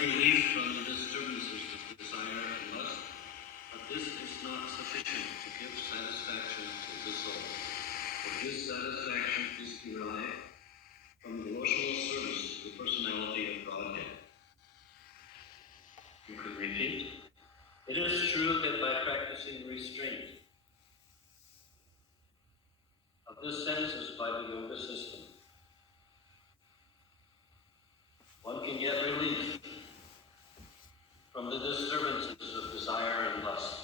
relief from the disturbances of desire and lust, but this is not sufficient to give satisfaction to the soul. For this satisfaction is derived from devotional service to the personality of Godhead. You could repeat. It is true that by practicing restraint of the senses by the yoga system, one can get relief from the disturbances of desire and lust.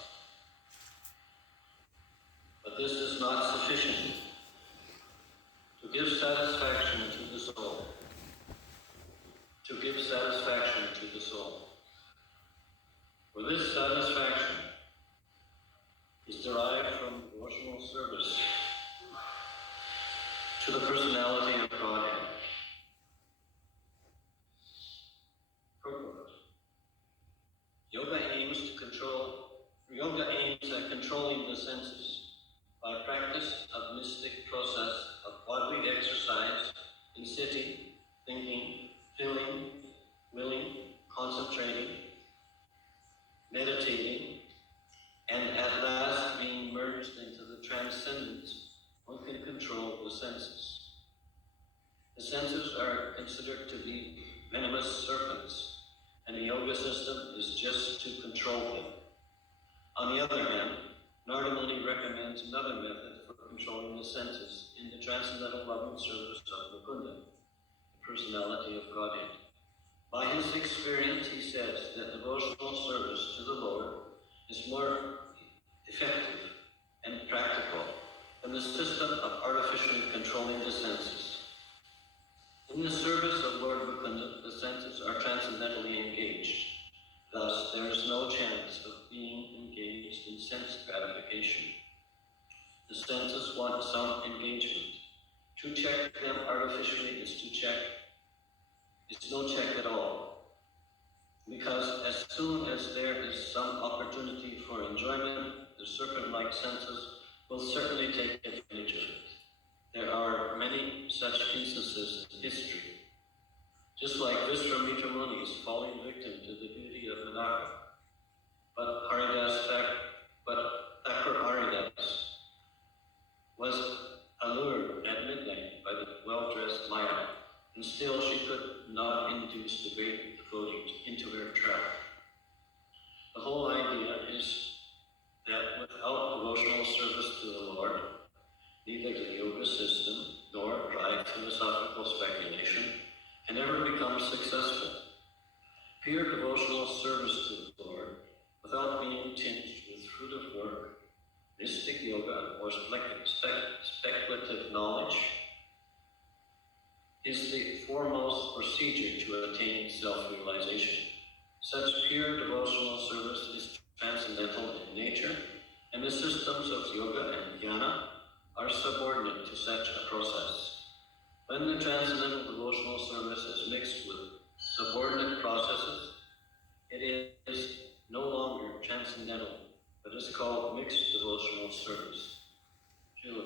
But this is not sufficient to give satisfaction to the soul. To give satisfaction to the soul. For this satisfaction is derived from devotional service to the personality of Godhead. Purport. Yoga aims at controlling the senses by practice of mystic process of bodily exercise in sitting, thinking, feeling, willing, concentrating, meditating, and at last being merged into the transcendence, one can control the senses. The senses are considered to be venomous serpents, and the yoga system is just to control them. On the other hand, Narada Muni recommends another method for controlling the senses in the transcendental loving service of Mukunda, the personality of Godhead. By his experience, he says that devotional service to the Lord is more effective and practical than the system of artificially controlling the senses. In the service of Lord Mukunda, the senses are transcendently engaged. Thus, there is no chance of being engaged in sense gratification. The senses want some engagement. To check them artificially is no check at all. Because as soon as there is some opportunity for enjoyment, the serpent-like senses will certainly take advantage of it. There are many such instances in history. Just like Vishwamitra Muni is falling victim to the beauty of Menaka. But Thakur Haridas was allured at midnight by the well-dressed Maya, and still she could not induce the great devotee into her trap. The whole idea is that without devotional service to the Lord, neither the yoga system nor dry philosophical speculation can ever become successful. Pure devotional service to the Lord, without being tinged with fruitive work, mystic yoga, or speculative knowledge, is the foremost procedure to attain self-realization. Such pure devotional service is transcendental in nature, and the systems of yoga and jnana are subordinate to such a process. When the transcendental devotional service is mixed with subordinate processes, it is no longer transcendental, but is called mixed devotional service. Srila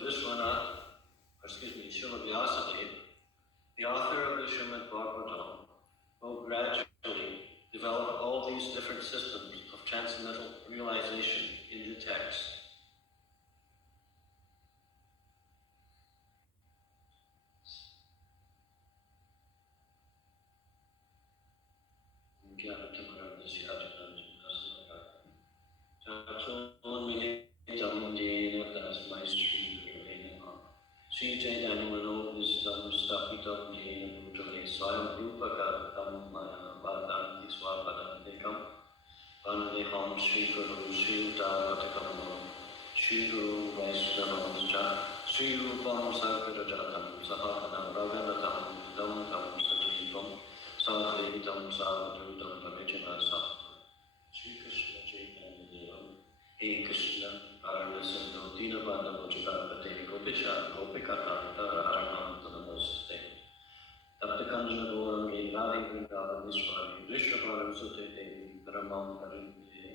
Vyasadeva, the author of the Srimad Bhagavatam, will gradually develop all these different systems of transcendental realization in the text. Sri Chaitanya Manovistam Stapitam Jena Bhutale Swayam Rupakatam Maya Bhadanti Swapadam Dekam Vandeham Sri Guru Sri Uttarapatakam Sri Guru Vaisnavam Sri Rupam Sarvirajatam Sahakanam Raganatam Dam Tam Sajivam Sadhaitam Sadhutam Pavijana Sattva Sri Krishna Chaitanya Devam He Krishna Karana Sindhu Dinabandha Mujagapate Gopisha Gopika Tanta Haranam Namaste Taptakanjana Goram Radhi Vrindavan Vishwari Vishwaparam Sute Devi Paramam Harinide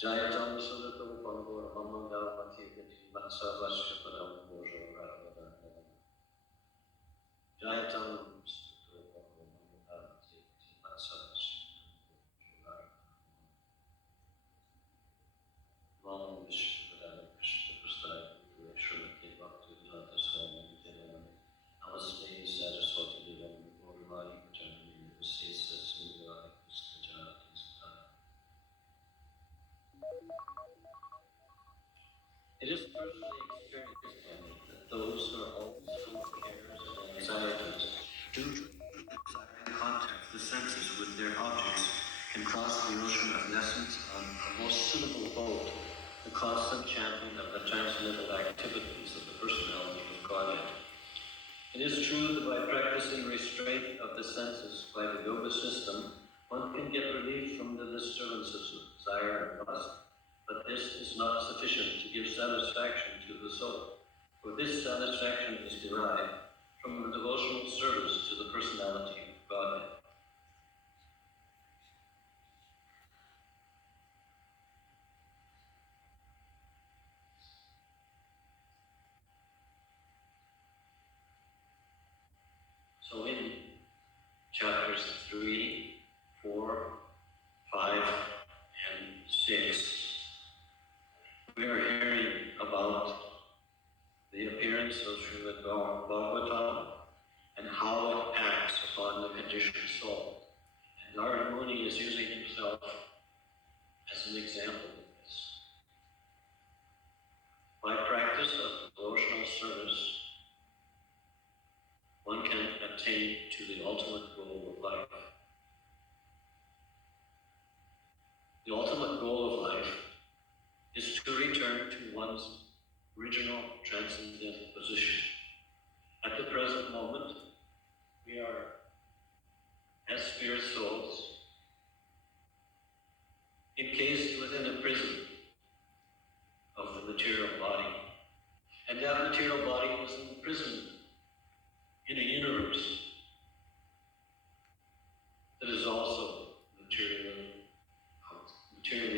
Jayatam Sudata Upangora Mamanga Patikati Vatsa Vashyapadam Bojo Radhavadam Jayatam Sudata Upangora Mamanga Patikati Vatsa Vashyapadam senses with their objects can cross the ocean of essence on a most suitable boat, the constant chanting of the transcendental activities of the personality of Godhead. It is true that by practicing restraint of the senses by the yoga system, one can get relief from the disturbances of desire and lust, but this is not sufficient to give satisfaction to the soul, for this satisfaction is derived from the devotional service to the personality of Godhead. So in chapters 3, 4, 5, and 6, we are hearing about the appearance of Srimad Bhagavatam and how it acts upon the conditioned soul. And Narada Muni is using himself as an example of this. By practice of devotional service, one can attain to the ultimate goal of life. The ultimate goal of life is to return to one's original transcendental position. At the present moment, we are, as spirit souls, encased within a prison of the material body. And that material body was imprisoned in a universe that is also materially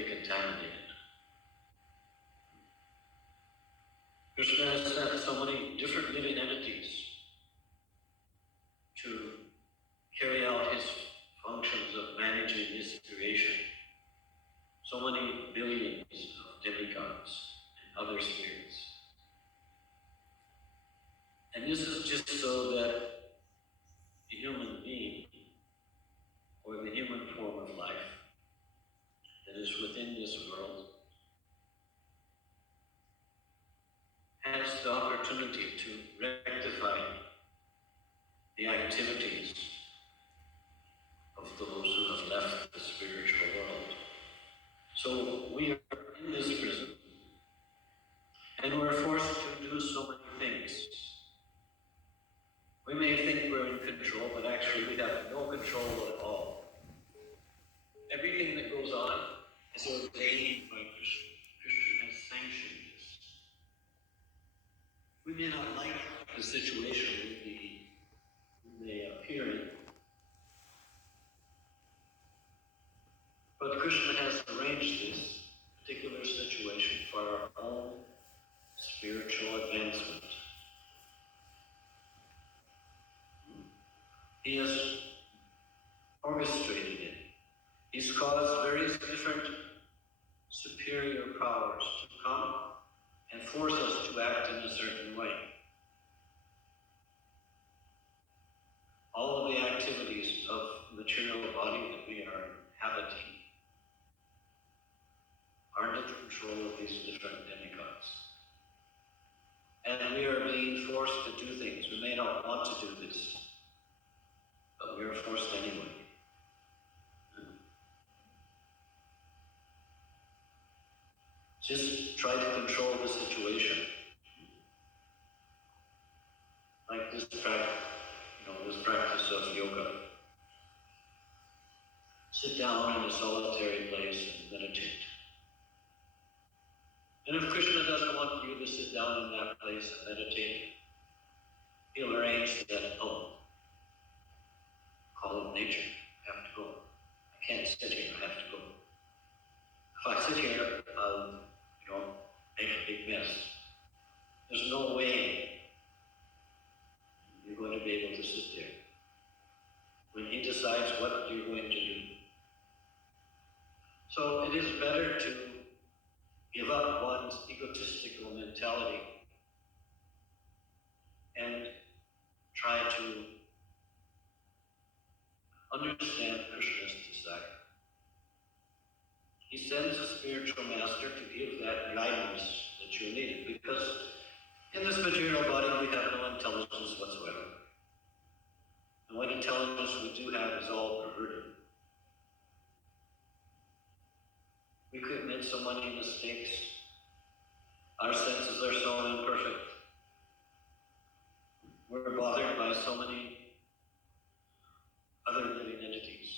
contaminated. Krishna has sent so many different living entities to carry out his functions of managing his creation. So many billions of demigods and other spirits. And this is just so that the human being, or the human form of life that is within this world, has the opportunity to rectify the activities of those who have left the spiritual world. So we are in this prison, and we're forced to do so many things. We may think we're in control, but actually we have no control at all. Everything that goes on is ordained by Krishna. Krishna has sanctioned this. We may not like the situation we may appear in, but Krishna has arranged this particular situation for our own spiritual advancement. He has orchestrated it. He's caused various different superior powers to come and force us to act in a certain way. All of the activities of the material body that we are inhabiting are under the control of these different demigods. And we are being forced to do things. We may not want to do this, but we are forced anyway. Just try to control the situation. Like this practice of yoga. Sit down in a solitary place and meditate. And if Krishna doesn't want you to sit down in that place and meditate, he'll arrange that, call it nature, I have to go. I can't sit here, I have to go. If I sit here, I'll, make a big mess. There's no way you're going to be able to sit there. When he decides what you're going to do. So it is better to give up one's egotistical mentality and try to understand Krishna's desire. He sends a spiritual master to give that guidance that you need, because in this material body we have no intelligence whatsoever. And when intelligence we do have is all perverted. We commit so many mistakes. Our senses are so imperfect. We're bothered by so many other living entities.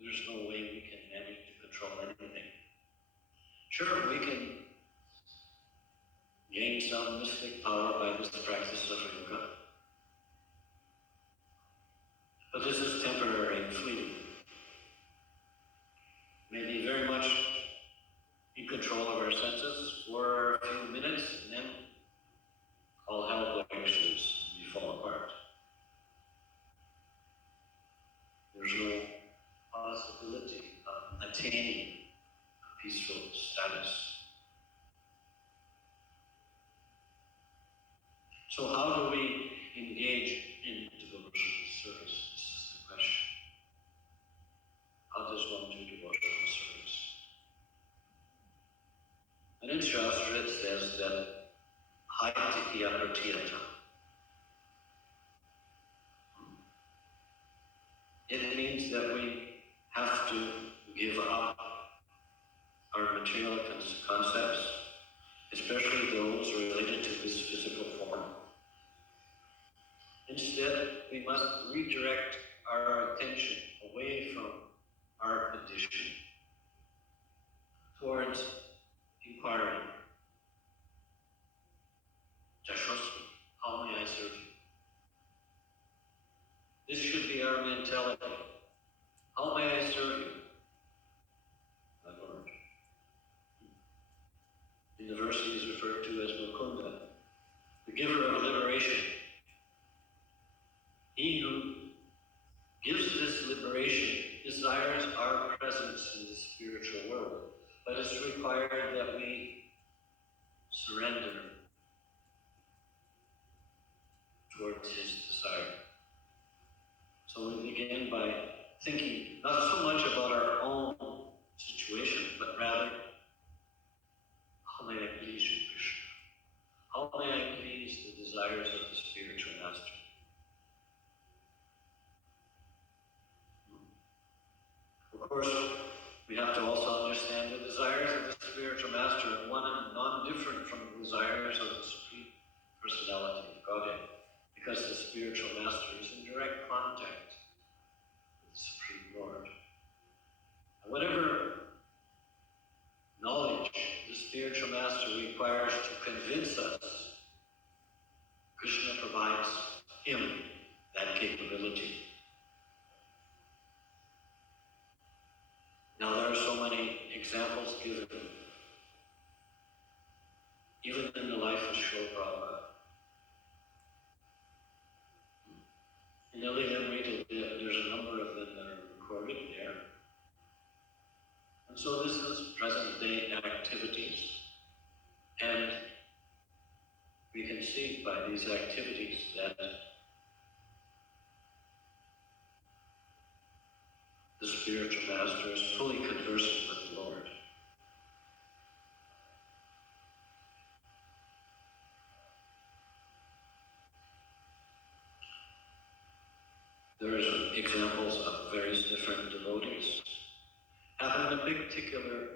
There's no way we can manage to control anything. Sure, we can gain some mystic power by this practice of yoga. But this is temporary and fleeting. Maybe very much in control of our senses for a few minutes, and then all hell breaks loose and we fall apart. There's no possibility of attaining a peaceful status. So how do we engage in devotional service? This is the question. How does one do devotional service? And in Shastra it says that Haititya Pratiyata. It means that we have to give up our material concepts, especially those related to this physical form. Instead, we must redirect our attention away from our condition towards inquiring. Jashwasmi, how may I serve you? This should be our mentality. How may I serve you? My Lord. In the verse he is referred to as Mukunda, the giver of liberation. He who gives this liberation desires our presence in the spiritual world, but it's required that we surrender towards his desire. So we begin by thinking not so much about our own situation, but rather, how may I please you, Krishna? How may I please the desires of the spiritual master? Of course, we have to also understand the desires of the spiritual master are one and non-different from the desires of the Supreme Personality of Godhead, because the spiritual master is in direct contact with the Supreme Lord. And whatever knowledge the spiritual master requires to convince us, Krishna provides him that capability. Now there are so many examples given, even in the life of Srila Prabhupada. In the Lilamrita, there's a number of them that are recorded there. And so this is present day activities. And we can see by these activities that the spiritual master is fully conversant with the Lord. There are examples of various different devotees having a particular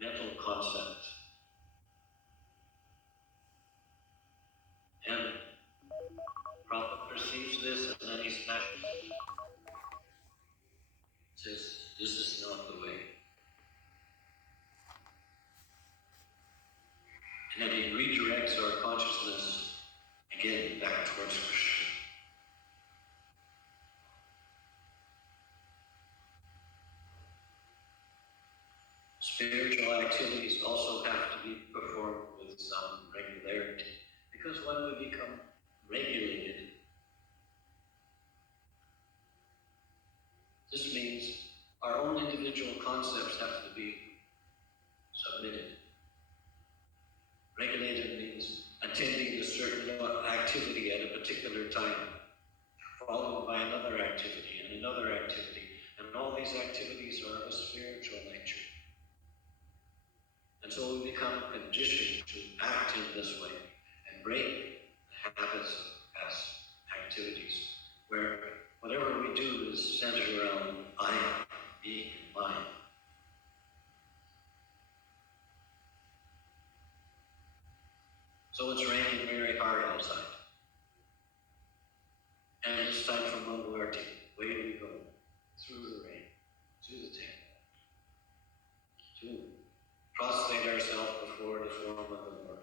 mental concept. And Prabhupada perceives this and then he smashes it. Says, this is not the way. And then he redirects our consciousness again back towards Krishna. Spiritual activities also have to be performed with some regularity, because when we become regulated, this means our own individual concepts have to be submitted. Regulated means attending a certain activity at a particular time, followed by another activity and another activity, and all these activities are of a spiritual nature. And so we become conditioned to act in this way. break the habits of past activities, where whatever we do is centered around I, me, mine. So it's raining very hard outside. And it's time for Mangalarti. Where do we go? Through the rain, to the temple, to prostrate ourselves before the form of the Lord.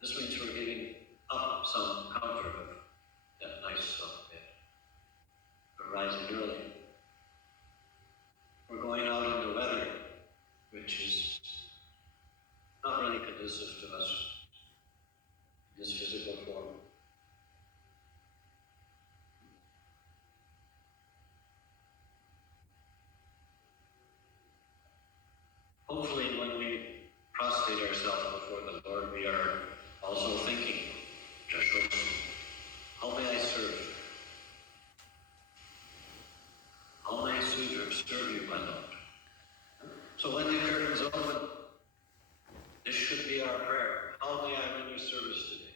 This means we're giving up some comfort of that nice soft bed. We're rising early. We're going out in the weather, which is not really conducive to us in this physical form. Hopefully, when we prostrate ourselves before the Lord, we are also thinking, Joshua, how may I serve? How may I serve you, my Lord? So when the curtains open, this should be our prayer. How may I render service today?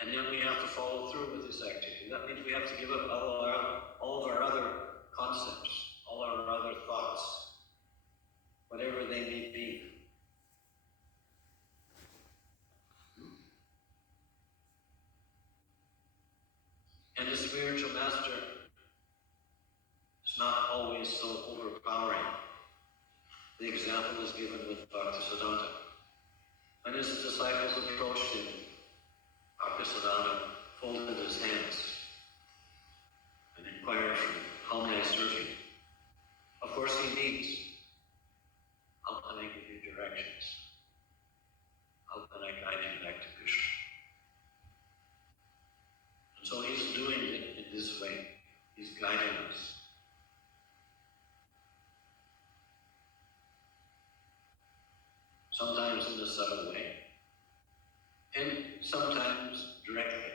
And then we have to follow through with this activity. That means we have to give up all of our other concepts, all our other thoughts, whatever they may be. And the spiritual master is not always so overpowering. The example is given with Bhaktisiddhanta. When his disciples approached him, Bhaktisiddhanta folded his hands and inquired from him, how may I serve you? Of course he needs, how can I give you directions? How can I guide you back to Krishna? And so he's doing it in this way. He's guiding us. Sometimes in a subtle way, and sometimes directly.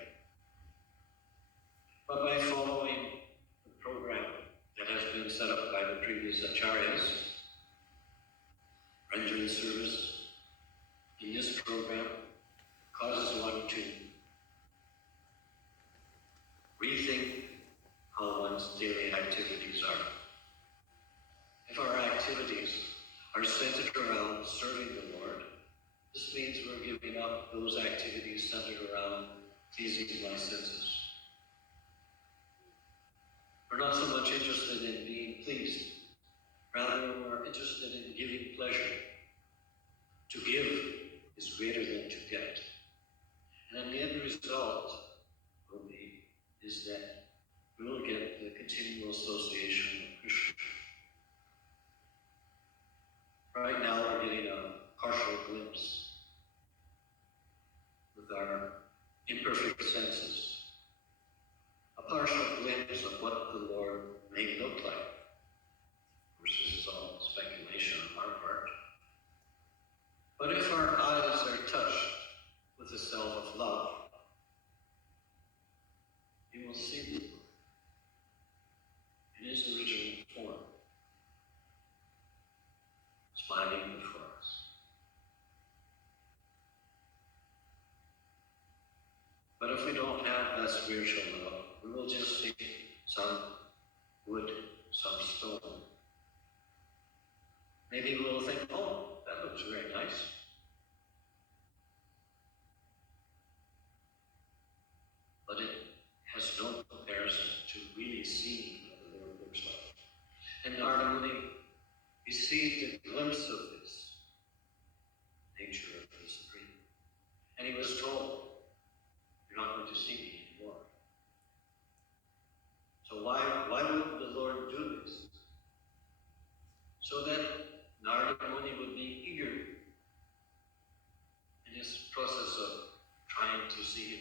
But by following the program that has been set up by the previous acharyas, rendering service in this program causes one to rethink how one's daily activities are. If our activities are centered around serving the Lord, this means we're giving up those activities centered around pleasing my senses. We're not so much interested in being pleased. Rather, we're interested in giving pleasure. To give is greater than to get. And then the end result is that we will get the continual association with Krishna. Right now, we're getting a partial glimpse with our imperfect senses. A partial glimpse of what the Lord may look like. Of course, this is all speculation on our part. But if our eyes are touched with the self of love, you will see the Lord in his original form, smiling before us. But if we don't have that spiritual love, we will just see some wood, some stone. Maybe we'll think, oh, that looks very nice. But it has no comparison to really seeing what the Lord looks like. And Narada Muni received a glimpse of this nature of the Supreme. And he was told, you're not going to see me anymore. So why would the Lord do this? So that Narada Muni would be eager in his process of trying to see him.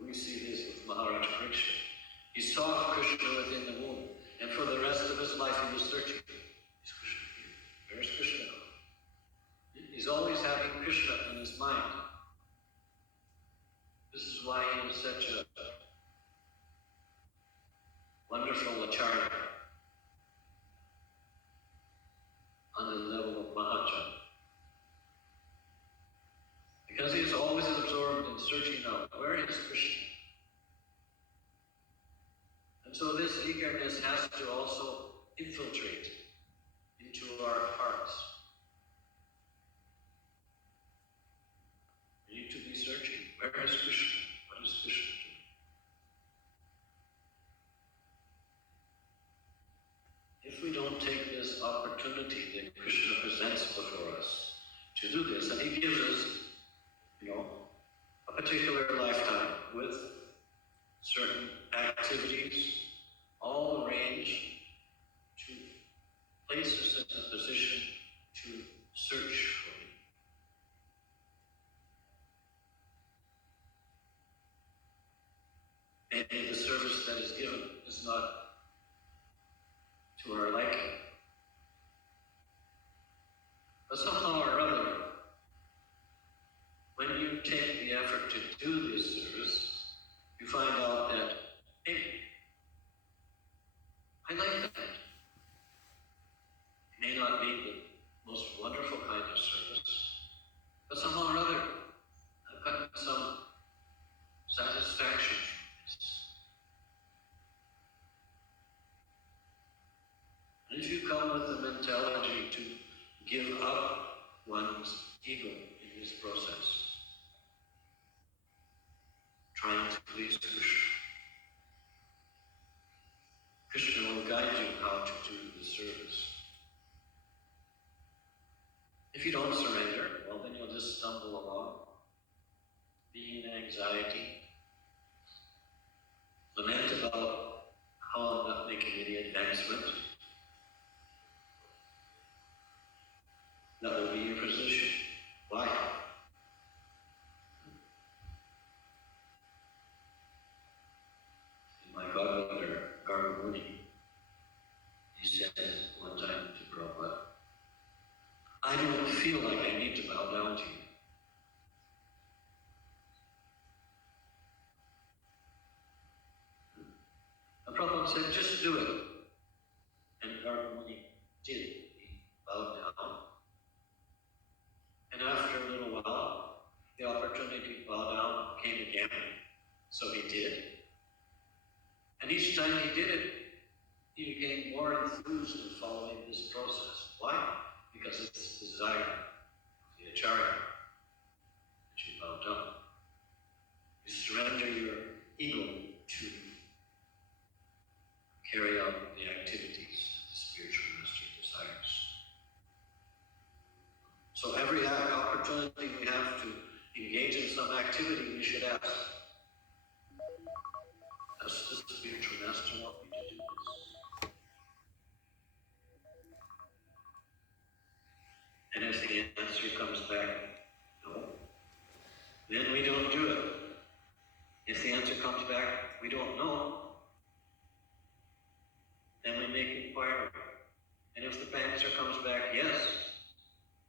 We see this with Maharaj Parikshit. He saw Krishna within the womb, and for the rest of his life he was searching. Is Krishna here? Where's Krishna? He's always having Krishna in his mind. awareness has to also infiltrate into our hearts. We need to be searching. Where is Krishna? What is Krishna doing? If we don't take this opportunity that Krishna presents before us to do this, and he gives us, a particular lifetime with certain activities, all arranged to place us in a position to search for him. Maybe the service that is given is not to our liking. But somehow or other, when you take the effort to do this service, you find out that, hey, I like that. It may not be the most wonderful kind of service, but somehow or other, I've gotten some satisfaction from this. And if you come with the mentality to give up one's ego in this process, trying to please Krishna, Krishna will guide you how to do the service. If you don't surrender, well, then you'll just stumble along, be in anxiety, lament about how I'm not making any advancement. That will be your position. Why? And my godmother, Gargamuni, he said one time to Prabhupada, I don't feel like I need to bow down to you. And Prabhupada said, just do it. And Gargamuni did. He bowed down. And after a little while, the opportunity to bow down came again. So he did. And each time he did it, he became more enthused in following this process. Why? Because it's the desire of the Acharya that you bow down. You surrender your ego to carry out the activities the spiritual master desires. So every opportunity we have to engage in some activity, we should ask, does the spiritual master want me to do this? And if the answer comes back, no, then we don't do it. If the answer comes back, we don't know, then we make inquiry. And if the answer comes back, yes,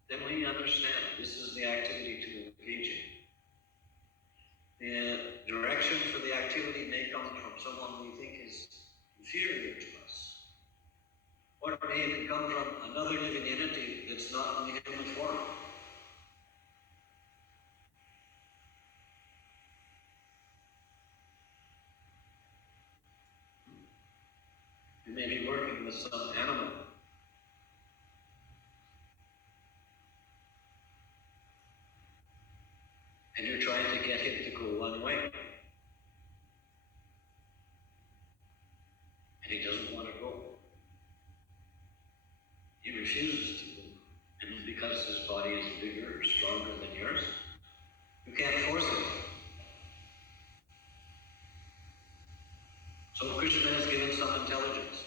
then we understand this is the activity to engage in. The direction for the activity may come from someone we think is inferior to us. Or it may even come from another living entity that's not in the human form. You may be working with some animal. And you're trying to get him to go one way. And he doesn't want to go. He refuses to move. And because his body is bigger or stronger than yours, you can't force him. So Krishna has given some intelligence.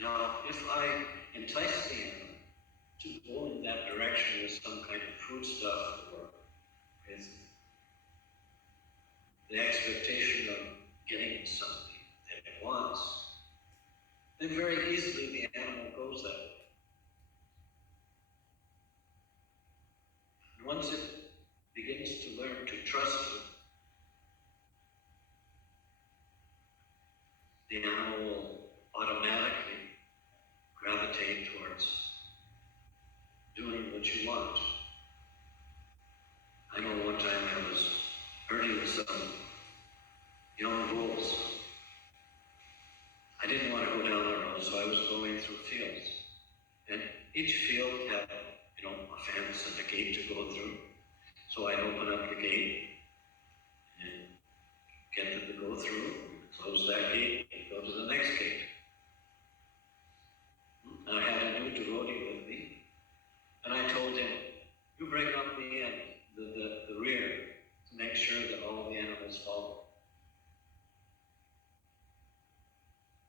Now, if I entice the animal to go in that direction with some kind of food stuff or with the expectation of getting something that it wants, then very easily the animal goes that way. And once it begins to learn to trust you, the animal will automatically gravitate towards doing what you want. I know one time I was herding some young bulls. I didn't want to go down each field had, a fence and a gate to go through. So I'd open up the gate and get them to go through, close that gate, and go to the next gate. And I had a new devotee with me, and I told him, you bring up the end, the rear, to make sure that all the animals follow.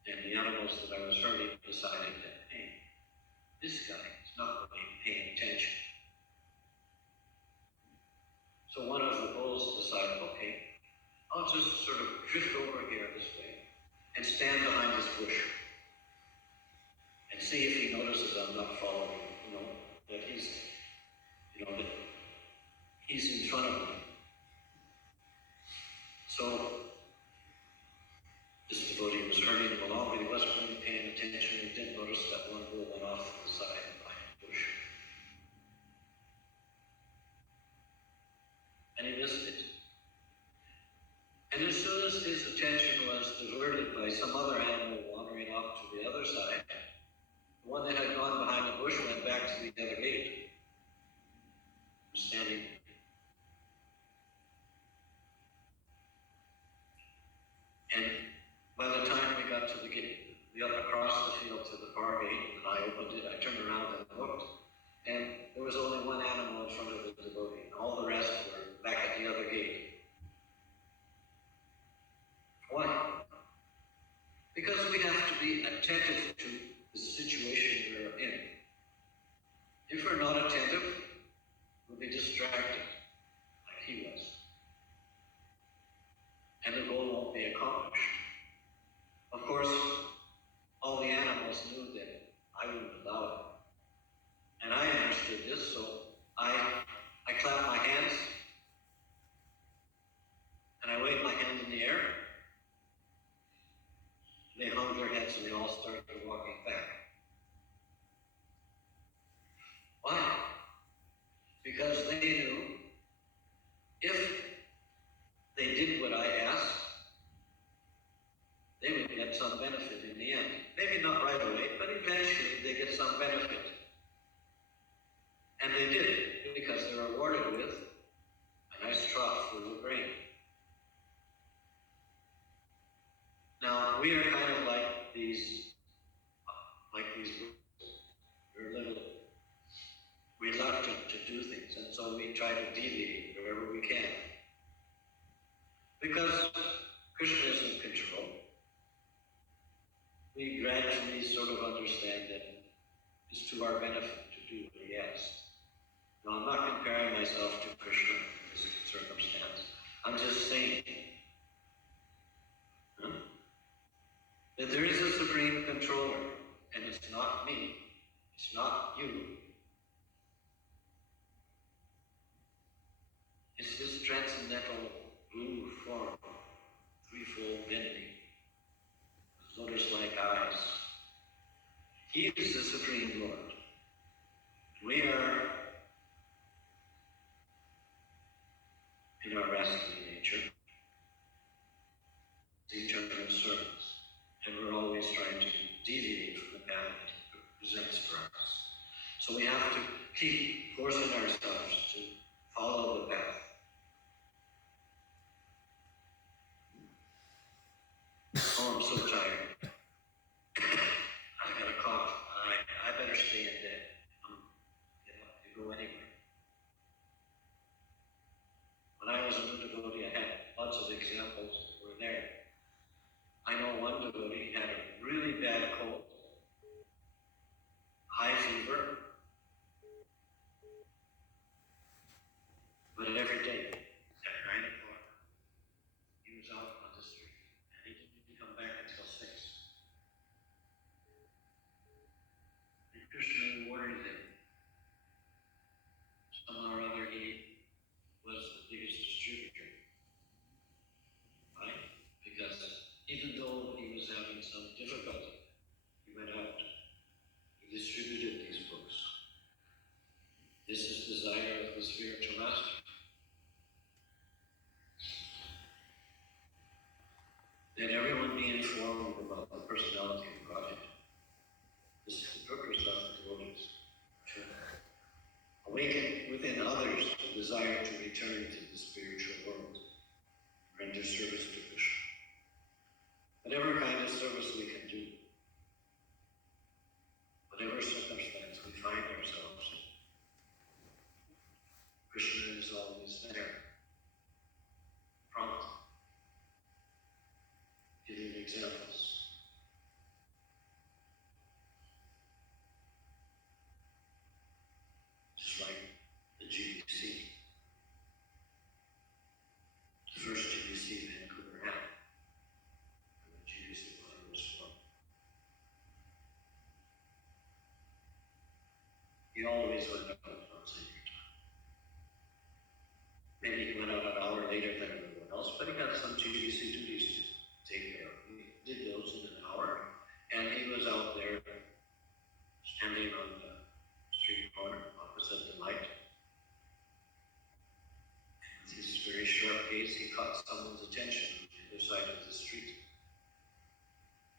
And the animals that I was herding decided that, hey, this guy is not really paying attention. So one of the bulls decided, okay, I'll just sort of drift over here this way and stand behind this bush and see if he notices I'm not following, that that he's in front of me. So this devotee was herding him along, but he wasn't really paying attention. He didn't notice that one bull went off to the side behind the bush. And he missed it. And as soon as his attention was diverted by some other animal wandering off to the other side, the one that had gone behind the bush went back to the other gate. Was standing. And by the time we got to the gate, across the field to the far gate, and I opened it, I turned around and looked, and there was only one animal in front of the devotee, and all the rest were back at the other gate. Why? Because we have to be attentive to the situation we're in. If we're not attentive, we'll be distracted, like he was. And the goal won't be accomplished. Of course, all the animals knew that I wouldn't allow it. And I understood this, so I clapped my hands, and I waved my hand in the air. They hung their heads and they all started walking back. Why? Because they knew if they did what I asked, they would get some benefit in the end. Maybe not right away, but eventually they get some benefit. And they did, because they were rewarded with a nice trough full of grain. Now, we are kind of like these we're a little reluctant to do things, and so we try to deviate wherever we can. Because Krishna is in control, we gradually sort of understand that it's to our benefit to do what he asks. Now, I'm not comparing myself to Krishna in this circumstance. I'm just saying that there is a supreme controller, and it's not me, it's not you. It's this transcendental blue form, threefold bending, lotus-like eyes. He is the Supreme Lord. We are in our rascally nature, the eternal servants, and we're always trying to deviate from the path that he presents for us. So we have to keep forcing ourselves to follow the path. Oh, I'm so tired. I've got a cough. I better stay in bed. To go anywhere. When I was a new devotee, I had lots of examples that were there. I know one devotee had a really bad cold, high fever, but every desire to return to the spiritual world, render service to Krishna. Whatever kind of service we can do, whatever circumstance we find ourselves in, Krishna is always there, prompt, giving examples. Just like the GBC, the first GBC Vancouver had, and the GBC was formed. He always went out on senior time. Maybe he went out an hour later than everyone else, but he had some GBC duties to take care of. He did those in an hour, and he was out there standing on the street corner opposite the light. With his very short gaze, he caught someone's attention on the other side of the street.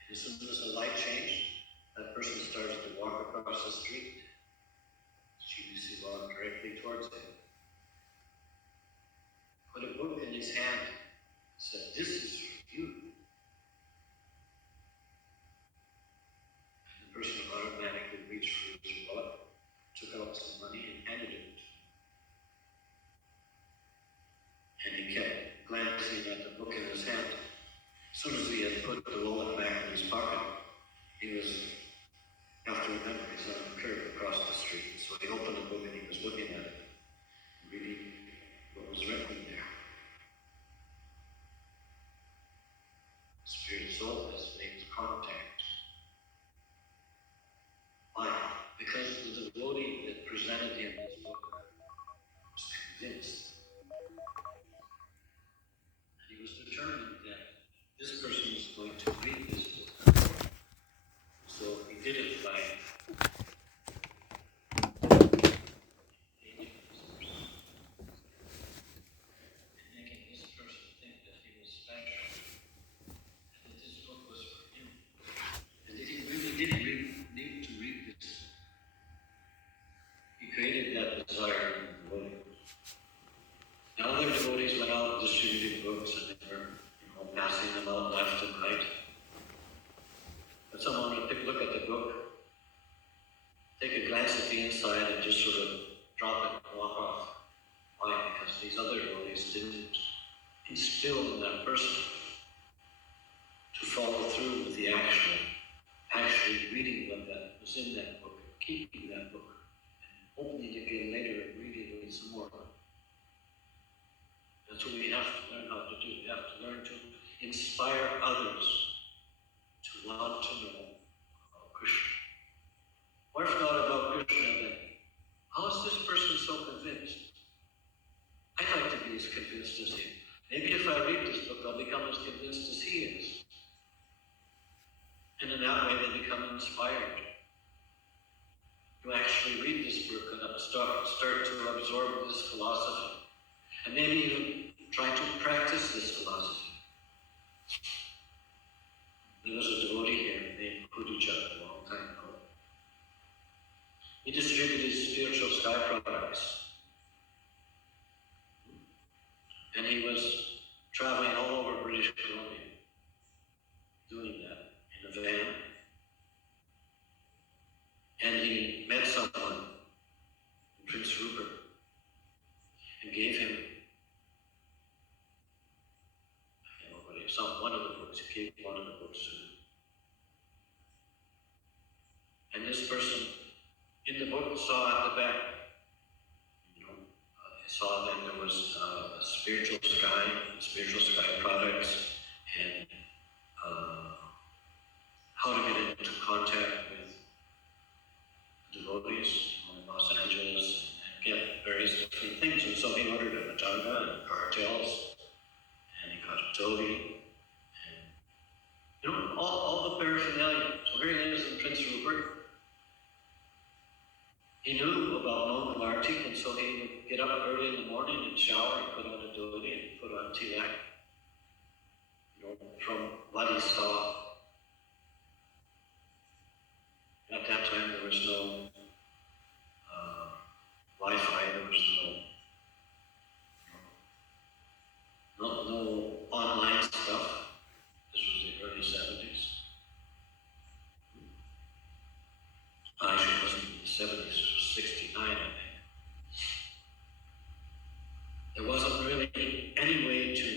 And as soon as the light changed, that person started to walk across the street. GBC walked directly towards him. Put a book in his hand, said, "This is for you." And the person automatically reached for his wallet, took out some money and handed it to him. And he kept glancing at the book in his hand. As soon as he had put the wallet back in his pocket, he was, after memories, on the curb across the street. So he opened the book and he was looking at it, reading what was written there. Spirit soul has made contact. Why? Because the devotee that presented him this book was convinced. And he was determined that this person was going to read this book. So he did it by making this person think that he was special, and that this book was for him, and that he really did need to read this. He created that desire in the devotee. Now other devotees went out distributing books, and they were, passing them out left and right. But someone would look at the book, take a glance at the inside, and just sort of drop it and walk off. Why? Because these other devotees didn't instill in that person to follow through with the actually reading what that was in that book, keeping that book, and opening it again later and reading it some more. That's what we have to learn how to do. We have to learn to inspire others to want to know about Krishna. Or if not about Krishna, then how is this person so convinced? I'd like to be as convinced as him. Maybe if I read this book, I'll become as convinced as he is. And in that way, they become inspired to actually read this book and start to absorb this philosophy. And maybe even try to practice this philosophy. There was a devotee here named Kuducha a long time ago. He distributed spiritual sky products. And he was traveling all over British Columbia, doing that in a van. And he met someone, Prince Rupert, and gave him one of the books. He gave one of the books to him. And this person in the book saw at the back, saw that there was a spiritual sky products, and how to get into contact with devotees in Los Angeles and get various different things. And so he ordered a matanga and cartels, and he got a dhoti, and all the paraphernalia. So here he is in Prince Rupert. He knew about Mangal Arati, and so he would get up early in the morning and shower and put on a dhoti and put on tilak. From what he saw. At that time, there was no Wi-Fi, there was no 1969, I think. There wasn't really any way to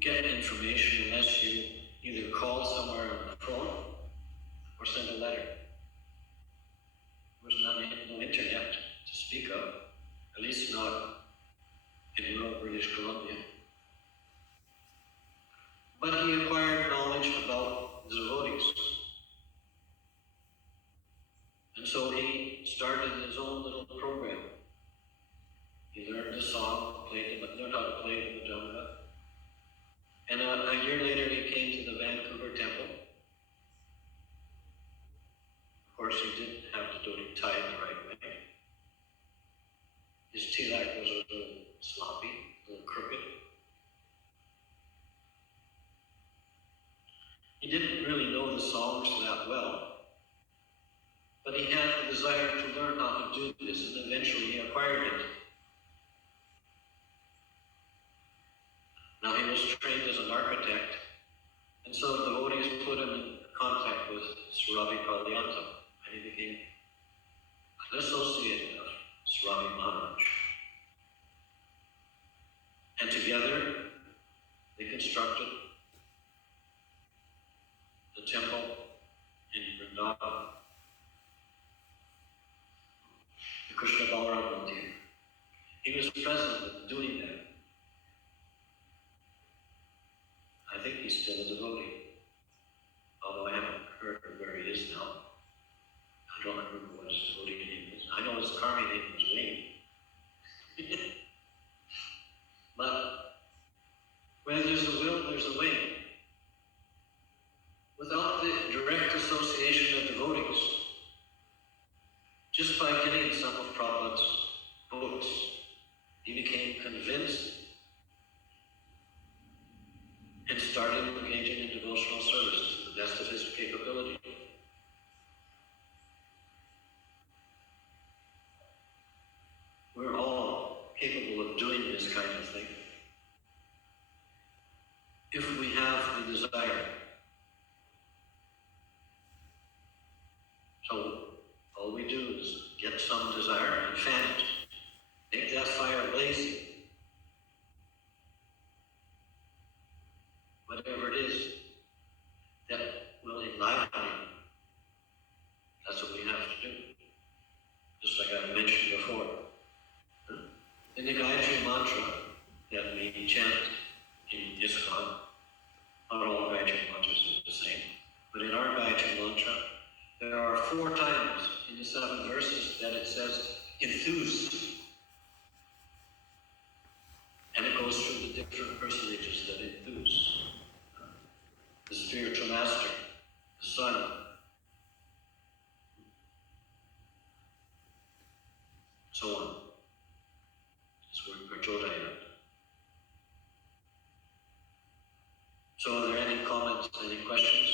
get information unless you either called somewhere on the phone or sent a letter. There was no internet to speak of, at least not in rural British Columbia. But he acquired knowledge about the devotees. And so he started his own little program. He learned the song, learned how to play the madonna. And a year later he came to the Vancouver temple. Of course, he didn't have to do it tied the right way. His tilak was a little sloppy, a little crooked. He didn't really know the songs that well, but he had the desire to learn how to do this, and eventually he acquired it. Now he was trained as an architect, and so the devotees put him in contact with Surabi Kalyantam, and he became an associate of Surabi Maharaj. And together they constructed the temple in Vrindavan, the Krishna Balaram Mandir. He was present with doing that. I think he's still a devotee, although I haven't heard where he is now. I don't remember what his devotee name is. I know his karmi name was Wayne. But where there's a will, there's a way. Without the direct association of devotees, just by getting some of Prabhupada's books, he became convinced and started engaging in devotional service to the best of his capability. We're all capable of doing this kind of thing if we have the desire. So all we do is get some desire and fan it. Make that fire blazing. Whatever it is that will enliven you, that's what we have to do. Just like I mentioned before. In the Gayatri mantra that we chant in ISKCON, not all Gayatri mantras are the same, but in our Gayatri mantra, there are 4 times in the 7 verses that it says, enthuse. And it goes through the different personages that enthuse. The spiritual master, the sun, so on. This word Prachodaya. So are there any comments, any questions?